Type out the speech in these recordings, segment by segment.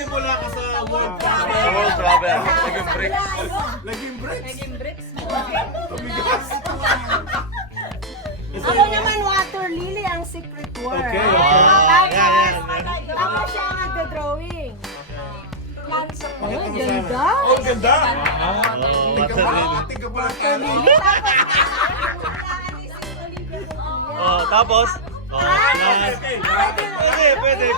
nagsimula ka sa World Sa World Travel. Naging bricks. Naging bricks? Naging bricks. Tumigas. Ako naman water lily ang secret word. Okay, Tapos siya ang nagdodrawing. Pakita mo Ganda. sana. Oh, ganda! Water Water lily. Oh, tapos? Oh, last. Pwede.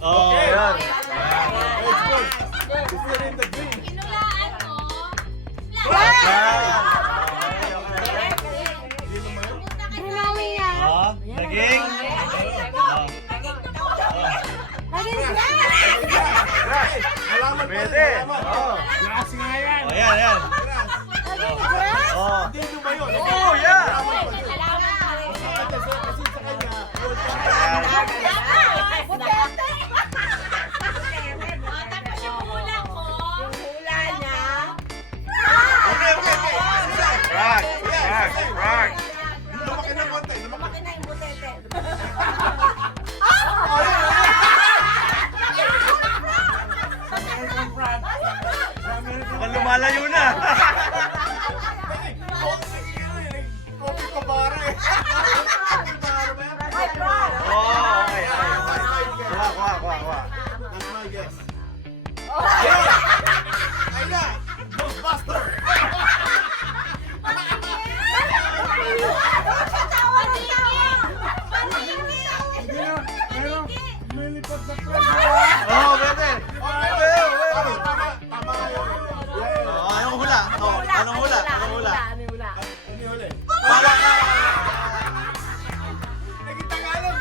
Oh, yan. Let's go. Is there in the green? Kinulaan mo. Drawing niya. Oh, naging? Naging Halaman pa Pwede. rin, halaman. Oh. Grass nga yan. Oh, yan. grass. Oh. Hindi nyo ba yun? Oh, yeah. Kasi sa kanya, World Cup. Yan. Tapos yung hula ko. Yung hula niya. Okay. Rock. Lumaki ng konti. Lumaki na yung butete. Mukhang lumalayo na. Kopi ko pare. Oh, okay. Kuha. That's my guess. Yeah! Ayun na! Ghostbuster! Oh, pwede. Tama yun. Yeah. Oh, anong hula? Oh, anong hula? Ano yung huli? Wala ka. Nakita nga lang.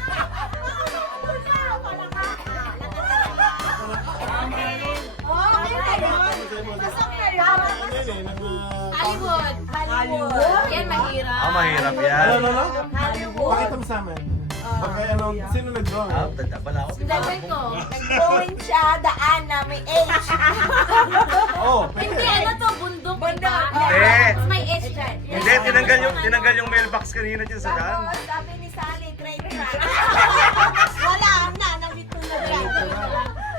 Ano yun eh? Hollywood. Yan mahirap. Mahirap yan. Ano? Pakita mo sa amin. Okay, ano? Sino nag-draw? Tanda pala ako. Level ko. Nag-drawing siya, daan na may H. Oh, Hindi, pwede. ano to? Bundok. Bundok. Hindi. It's my H dyan. Hindi, tinanggal yung mailbox kanina dyan sa daan. Tapos sabi ni Sally, trade track. Wala na, nandito na dyan.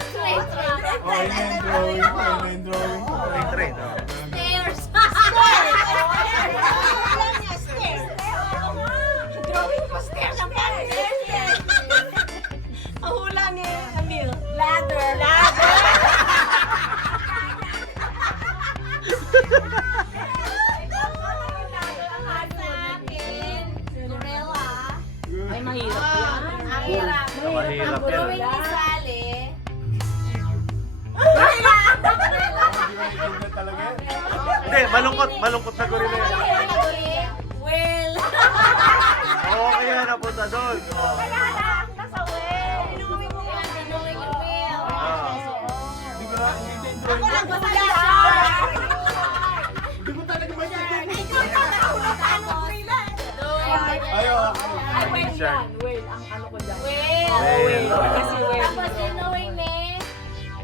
Straight track. Oh, yun yung drawing ko. Yun yung drawing ko. Trade. Stairs. Drawing ko stairs ang pare. Ang hula ni Emil. Ladder. Gorilla. Ay, mahirap yan. Ang hirap. Mahirap Ang drawing yan. ni Sally. Hindi ko naiintindihan talaga. Hindi, malungkot na gorilla yan. Well. Oo, kaya napunta doon. Oh. Nasa well. Drawing yung wheel. Hindi ko na, hindi yung drawing ko. Hindi ko talaga maintindihan. Ayaw ako. Ay, well Shark. yan. Well, ang ano ko dyan. Well. Well. Kasi well. Tapos yung knowing ni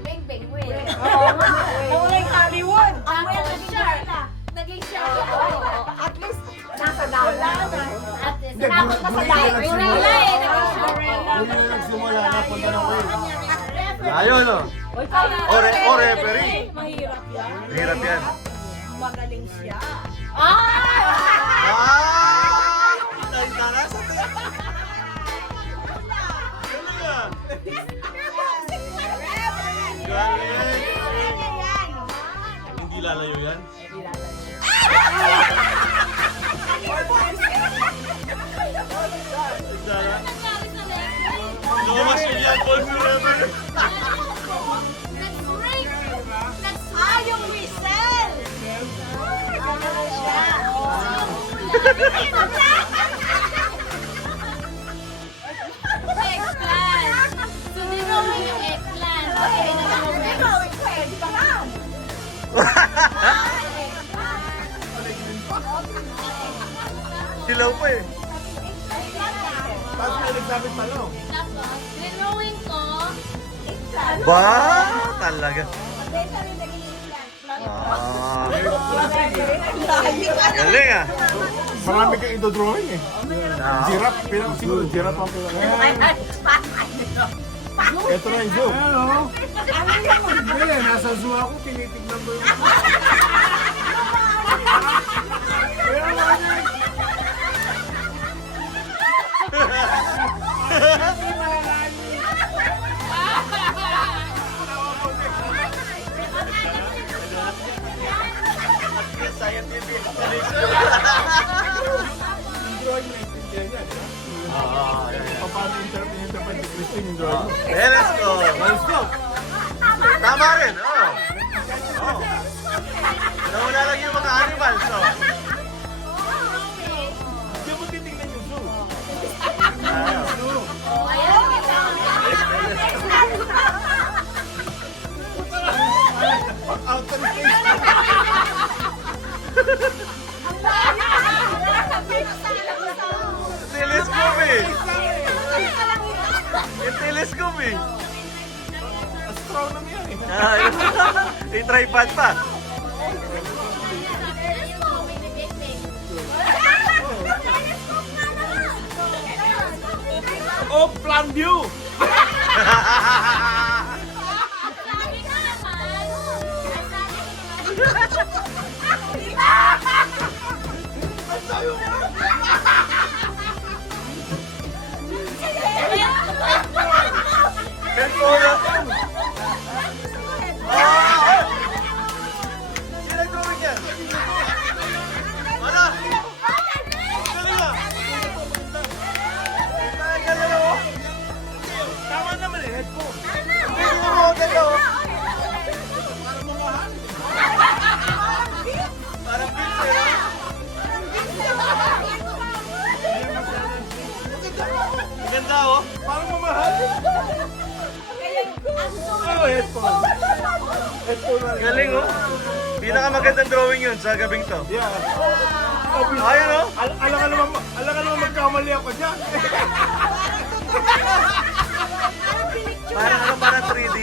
Bing Bing Will. Oo nga. Ang Hollywood. Ang well, shark. Naging shark. At least, nasa dagat. At Hindi, sinabot ka sa Gorilla dahil. nagsimula. Gorilla eh. Naging shark. Hindi na nagsimula na punta ng wave. Ayun, no? O referee. Mahirap yan. Hirap yan. Magaling siya. Tara sa tayo. Galing. Hindi lalayo yan? Sara? Lumas yun yan, Paul forever. Nag-break. Ah, yung whistle! Magaling siya. Eggplant. So, di ba mo yung eggplant? Okay, Drawing ko eh, di ba nga? Hilaw pa eh. Tapos may nagsabit pa lang. Tapos, dinrawing ko, Ba? Talaga. Pwede rin naging implant. Ah, Galing. galing ah. Marami kang ito-drawing eh. Ah. Giraffe, siguro giraffe ang pinaka. Ito na yung zoo. Ano? Hindi, nasa zoo ako, tinitignan mo yung... Kaya nga niya. Hindi malalalim. Scientific. Yung drawing na intindihan niya, di ba? Paano interpret ni Christine yung drawing mo? Let's go. Let's go! Tama rin. Oh. Nawala lang yung mga animals. Oh. Hindi mo titignan yung zoo. Out of the face. Telescope eh. Yung telescope eh. Astronomy yan eh. May tripod pa. Oh, plan view! Sino nag-drawing yan? Wala. Galing ah. Galing ah. Tama naman eh, headphone. Galing ah. Galing ah. Parang pizza ah. Ang ganda oh. Parang mamahal. Oh, headphone. Headphone na. Galing oh. Pinakamagandang drawing yun sa gabing to. Yeah. Ayun oh. Alam ka naman magkamali ako dyan. Parang 3D.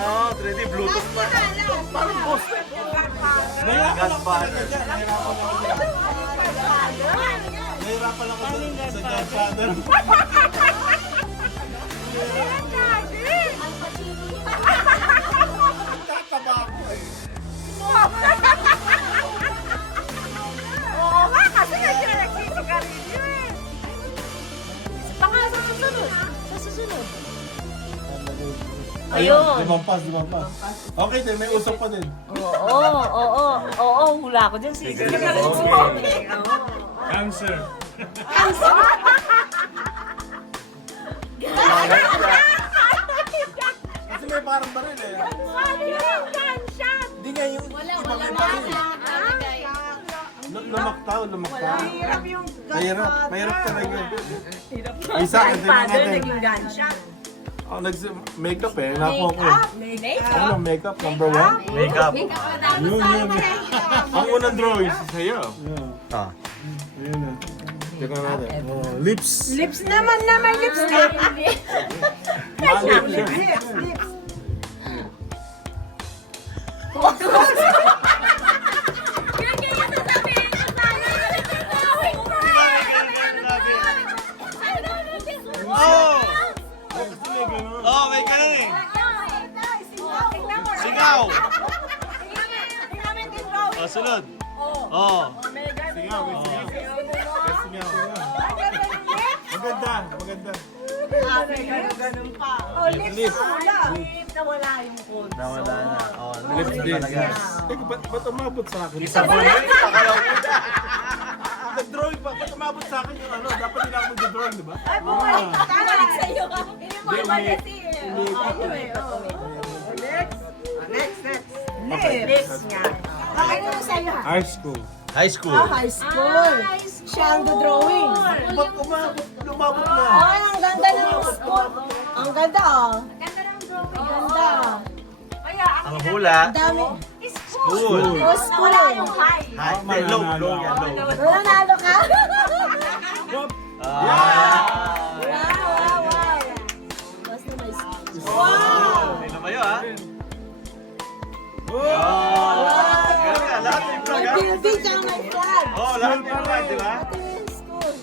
Oo, 3D, Bluetooth pa. Parang boss. Nahirapan ako talaga dyan. Nahirapan ako dyan sa Godfather. Tataba ako eh. Oo nga, kasi nga sila nagsisikarilyo eh. Baka sa susunod. Sa susunod. Ayun. Lumampas. Okay din, may usap pa din. Oo, hula ko dyan. Sige. Cancer. Kasi may parang baril eh. Hindi nga yung Wala iba may na baril. nakalagay. Lumaktaw. Mahirap yung Mahirap talaga. Isa, tingnan natin. gunshot. Ako nag-makeup eh. Nakuha ko. Ano, makeup number 1? Makeup. Yun. Ang unang drawing sa'yo. Ah. Ayun na. Tingnan natin. Oh, lips. Lips naman na may lipstick. Lips. Lips. Oh! Kasi may ganun. Oh, may ganun eh. Singaw. Oh, sunod. Oh. Singaw. Maganda. Ganun pa. Oh, lips. Nawala yung code. Nawala na. Oh, Lips din. talaga. Teka, ba't umabot sa akin? Isa po yun. Akala ko. Nag-drawing pa. Ba't umabot sa akin yung ano? Dapat nila ako mag-drawing, di ba? Ay, bumalik. Bumalik sa'yo ka. Hindi mo mali Next. Lips niya. Ano na sa'yo ha? High school. High school. High school. Siya ang drawing. Ba't lumabot na? Ay, ang ganda ng school. Ang ganda oh. Ganda. Ang hula. Ang dami. School. Oh, school. High. Low. Low. Nanalo ka? Ah. Wow. Basta may school. Wow. Tingnan kayo ah. Oh. Ganun ka. Lahat yung flag ah. Building siya may flag. Oh, lahat yung flag, di ba? Pati yung school.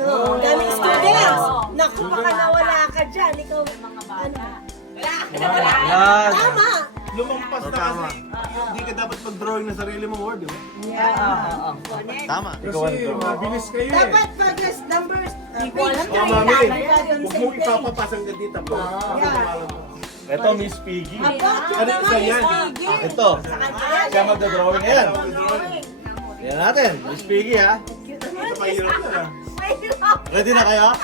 Oo, daming students. Naku, baka nawala ka dyan. Ikaw, ano? Yan. Tama. Lumampas na kasi. Hindi ka dapat mag-drawing ng sarili mong word, di ba? Tama. Kasi mabilis kayo eh. Dapat pag numbers, Oh, mami. Huwag mong ipapapas ang dito po. Ito, Miss Piggy. Ano isa yan? Ito. Siya magdodrawing yan. Drawing. Yan natin. Miss Piggy, ha? Ito mahirap na lang. Ready na kayo?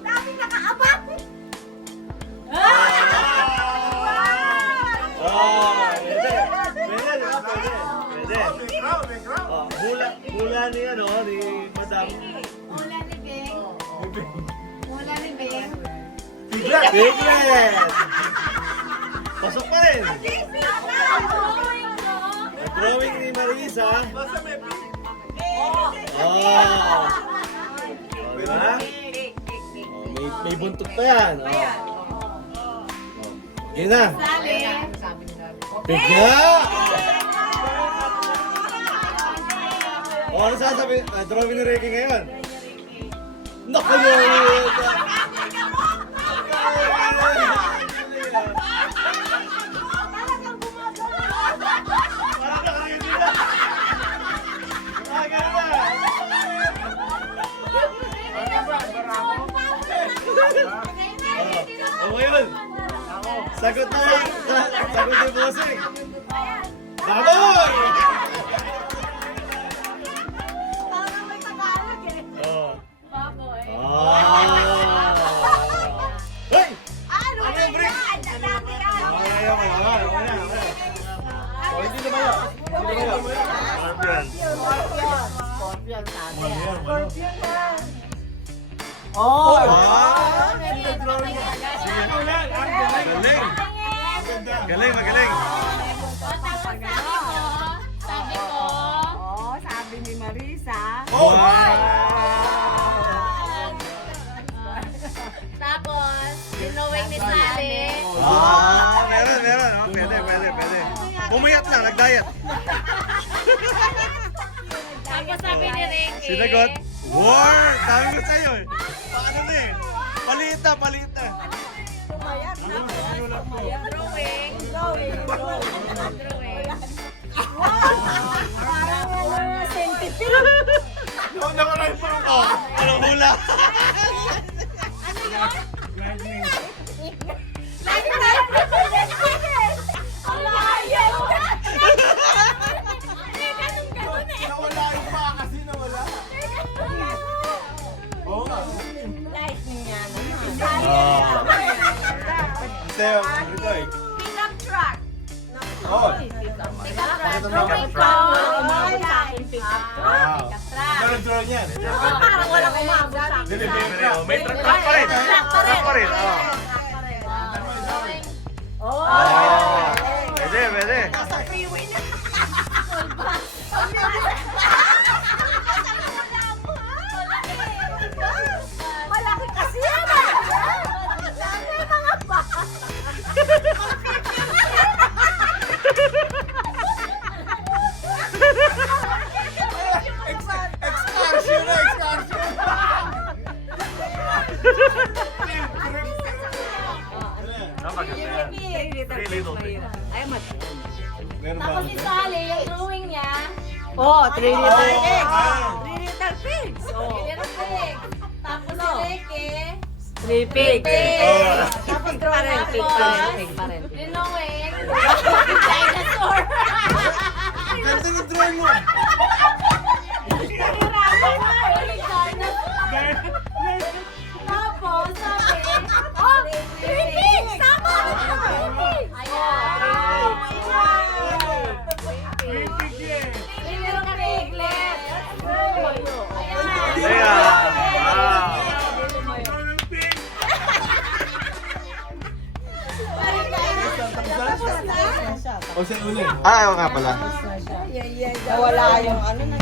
Dami nakaabang. Oh, pwede. Pwede, di ba? Pwede. Pwede. May crown, may crown. Oh, hula ni ano, ni Madam. Mula ni Beng. Mula ni Beng. Piglet! Piglet! Pasok pa rin. Drawing ni Marisa. Basta may pig. Oh. Oh, diba? Oh, may buntot pa yan. Oh. Yun na. Sali. Bigla! O, ano sasabi? Drawing ni Ricky ngayon. Naku yun! Parang nakakain nila. Ah, ganun na. O, ngayon. Sagot na lang. Sagot ni Bossing. Baboy! Oh. Baboy. Hey! Ano yung break? Oh, hindi na ba Champion. Oh! Galing. Galing, magaling. Sabi ko. Oh, sabi ni Marisa. Oh! Tapos, dinowing ni Sally. Meron. Oh, pwede. Pumuyat lang, nag-diet. Tapos sabi ni Ricky. Sinagot. War! Sabi ko sa'yo eh. Paano na eh? Paliit na. Tumayat na. Drawing. Drawing. Parang centipede. Ano ka lang pa ako? Walang hula. Lagi na lang ang layan. Ganun eh. Nawala yung pa kasi nawala. Oo nga. Lightning yan. Teo, ito eh. Pickup truck. Oh. Drawing ko. Wow. Ano draw niyan? Parang walang umabot sa akin. Delivery. Oh, may truck pa rin. Truck pa rin. Oh. Oh. Pwede. Nasa freeway na. Malaki kasi yan ah. Dami mga pa. Excursion! Meron ba? Tapos si Sally, yung drawing niya. Oh, 3 little pigs. Ah. 3 little pigs. Oh. Little pig. Tapos si Ricky. 3 pigs. Oh. Tapos drawing. Tapos, dinowing. Dinosaur. Ganda ng drawing mo. Nahirapan nga eh. Tapos, sabi, oh, 3 pigs. Tama. 3 pigs. Little piglet. Ayan. Wow. O siya ulit. Ah, nga pala. Nawala yung ano na.